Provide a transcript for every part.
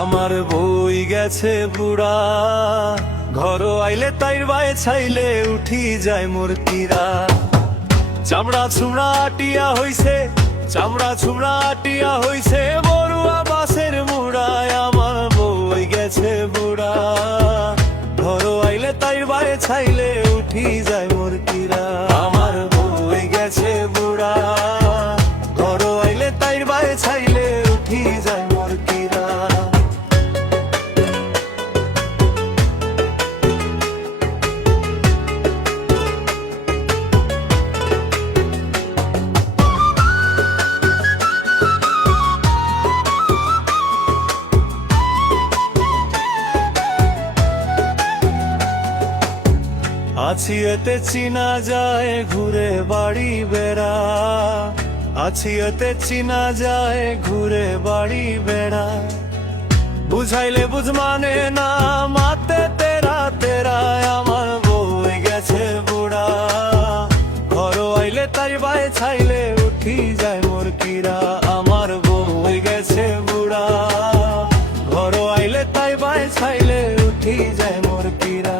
আমার বই গেছে বুড়া, ঘর আইলে তাইর বায়ে ছাইলে উঠি যায় মোর তীরা। চামড়া ছুমড়া আটিয়া হইছে, চামড়া ছুমড়া আটিয়া হইছে বড়ুয়া বাসের মুড়ায়। আমার বই গেছে বুড়া, ঘর আইলে তাইর বায়ে ছাইলে উঠি যায় মোর তীরা। আমার বই গেছে বুড়া, ঘর আইলে তাইর বায়ে ছাইলে উঠি যায় মোর তীরা। আছি এতে চিনা যায় ঘুরে বাড়ি বেড়া, আছি এতে চিনা যায় ঘুরে বাড়ি বেড়া। বুঝাইলে বুঝ মানে না মাতে তেরা তেরা। আমার বই গেছে বুড়া, ঘর আইলে তাই বায়ে ছাইলে উঠি যায় মোর কিরা। আমার বই গেছে বুড়া, ঘর আইলে তাই বায়ে ছাইলে উঠি যায় মোর কিরা।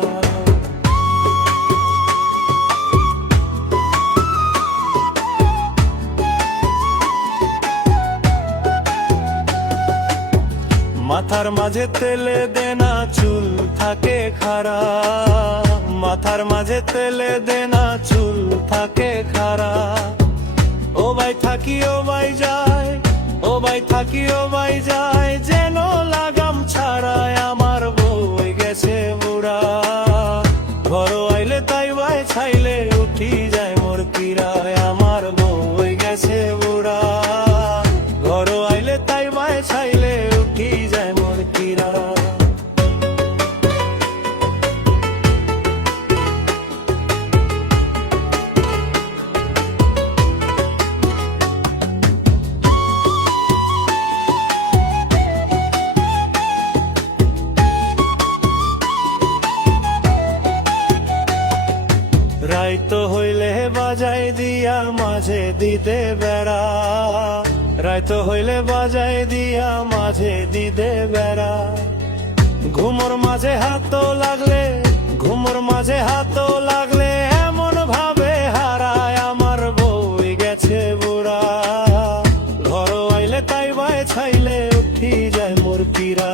মাথার মাঝে তেলে দেনা চুল থাকে খাড়া, মাথার মাঝে তেলে দেনা চুল থাকে খাড়া। ও ভাই থাকি ও ভাই যায়, ও ভাই থাকি ও ভাই যায় যেন লাগাম ছাড়ায়। আমার বই গেছে বুড়া, ঘর আইলে তাই ভাই ছাইলে উঠি যায় মোর কিরায়। আমার বই গেছে বুড়া, ঘর আইলে তাই ভাই ছাইলে উঠি যায় মোর কিরা। রাইতো হইলে বাজাই দিয়া মাঝে দিতে বেড়া, রাইতো হইলে বাজাই দিয়া মাঝে দিতে বেড়া। ঘুমোর মাঝে হাত লাগলে, ঘুমোর মাঝে হাত লাগলে এমন ভাবে হারায়। আমার বই গেছে বুড়া, ঘর আইলে তাই বাই ছাইলে উঠি যায় মোর কিরা।